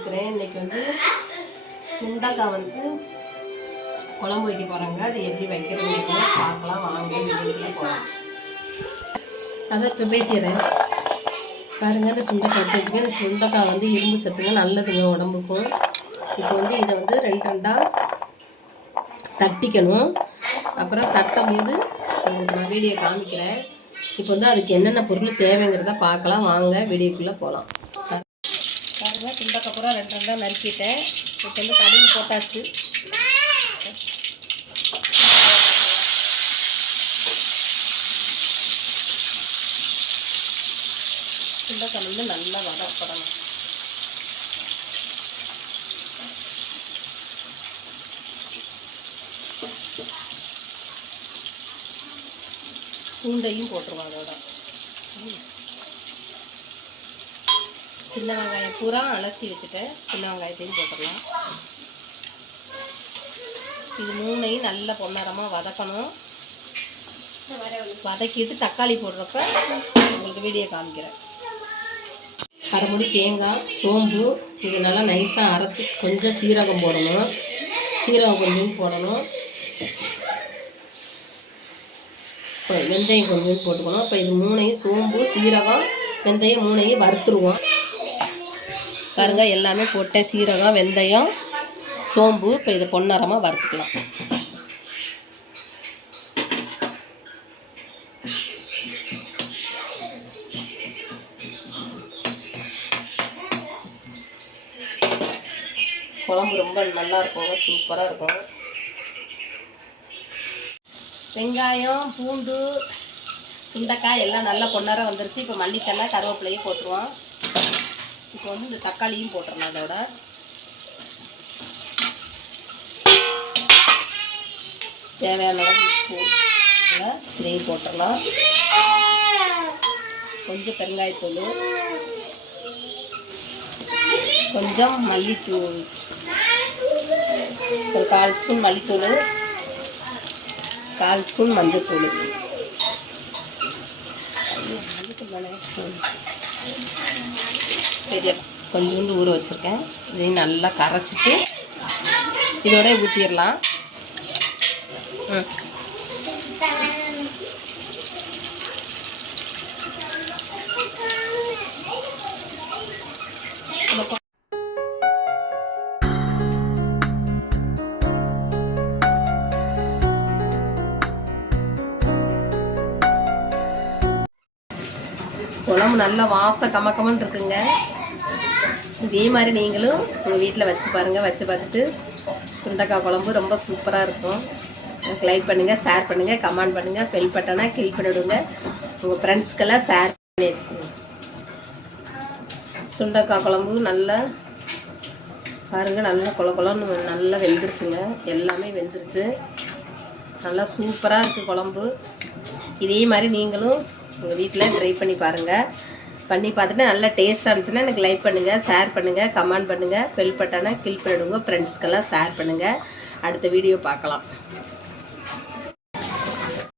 வந்திருக்கிறேன். இன்னைக்கு வந்து சுண்டக்காய் வந்து குழம்பு வைக்க போகிறாங்க அது எப்படி வைக்கிறதுன்னு பார்க்கலாம். வாங்க வீடியோக்குள்ள போகலாம் அதான் இப்போ பேசிடுறேன் பாருங்க இந்த சுண்டைக்காய் எடுத்து வச்சுக்க இந்த சுண்டைக்காய் வந்து இரும்பு சத்துங்க நல்லதுங்க உடம்புக்கும். இப்போ வந்து இதை வந்து ரெண்டு ரெண்டாக தட்டிக்கணும். அப்புறம் தட்டும் போது உங்களுக்கு நான் வீடியோ காமிக்கிறேன். இப்போ வந்து அதுக்கு என்னென்ன பொருள் தேவைங்கிறத பார்க்கலாம். வாங்க வீடியோக்குள்ளே போகலாம் பாருங்க சுண்டக்கப்புறம் ரெண்டு ரெண்டாக நறுக்கிட்டேன். இப்போ வந்து கடுகு போட்டாச்சு. சுண்டக்காய் வந்து நல்லா வதப்படணும் பூண்டையும் போட்டுருவோம் அதோட. சின்ன வெங்காயம் பூரா அலசி வச்சுட்டேன் சின்ன வெங்காயத்தையும் போட்டுடலாம். இது மூணையும் நல்ல பொன்னரமாக வதக்கணும். வதக்கிட்டு தக்காளி போடுறப்ப உங்களுக்கு வீடியோ காமிக்கிறேன். அரைமுடி தேங்காய் சோம்பு இது நல்லா நைஸாக அரைச்சி கொஞ்சம் சீரகம் போடணும். சீரகம் கொஞ்சம் போடணும். இப்போ வெந்தயம் கொஞ்சம் போட்டுக்கணும். இப்போ இது மூணையும் சோம்பு சீரகம் வெந்தயம் மூணையும் வறுத்துருவோம். பாருங்க எல்லாமே போட்டேன் சீரகம் வெந்தயம் சோம்பு இப்போ இதை பொன்னரமாக வறுத்துக்கலாம். குழம்பு ரொம்ப நல்லா இருக்குங்க சூப்பராக இருக்கும். வெங்காயம் பூண்டு சுண்டக்காய் எல்லாம் நல்லா பொன்னரம் வந்துருச்சு. இப்போ மல்லித்தலை கருவேப்பிலையும் போட்டுருவோம். இப்போ வந்து இந்த தக்காளியும் போட்டுடலாம் அதோட தேவையான அளவு உப்பு இதையும் போட்டுடலாம் கொஞ்சம் பெருங்காயத்தூள். கொஞ்சம் மல்லித்தூள். ஒரு கால் ஸ்பூன் மல்லித்தூள். கால் ஸ்பூன் மஞ்சத்தூள். சரி கொஞ்சோண்டு ஊற வச்சுருக்கேன். இதையும் நல்லா கரைச்சிட்டு இதோட ஊற்றிடலாம் ம். குழம்பு நல்லா வாச கமக்கமன்னு இருக்குங்க. இதே மாதிரி நீங்களும் உங்கள் வீட்டில் வச்சு பாருங்கள் வச்சு பார்த்துட்டு சுண்டக்காய் குழம்பு ரொம்ப சூப்பராக இருக்கும். எனக்கு லைக் பண்ணுங்கள் ஷேர் பண்ணுங்கள் கமெண்ட் பண்ணுங்கள் பெல் பட்டனா கிளிக் பண்ணிவிடுங்க உங்கள் ஃப்ரெண்ட்ஸ்க்கெல்லாம் ஷேர் பண்ணி சுண்டக்காய் குழம்பு நல்லா பாருங்கள் நல்லா குள குளம்னு நல்லா வெந்துருச்சுங்க. எல்லாமே வெந்துருச்சு. நல்லா சூப்பராக இருக்குது குழம்பு. இதே மாதிரி நீங்களும் உங்கள் வீட்டில் ட்ரை பண்ணி பாருங்கள் பண்ணி பார்த்துட்டு நல்லா டேஸ்ட்டாக இருந்துச்சுன்னா எனக்கு லைக் பண்ணுங்கள் ஷேர் பண்ணுங்கள் கமெண்ட் பண்ணுங்கள் பெல் பட்டனை கிளிக் பண்ணிவிடுங்க ஃப்ரெண்ட்ஸ்க்கெல்லாம் ஷேர் பண்ணுங்கள் அடுத்த வீடியோ பார்க்கலாம்.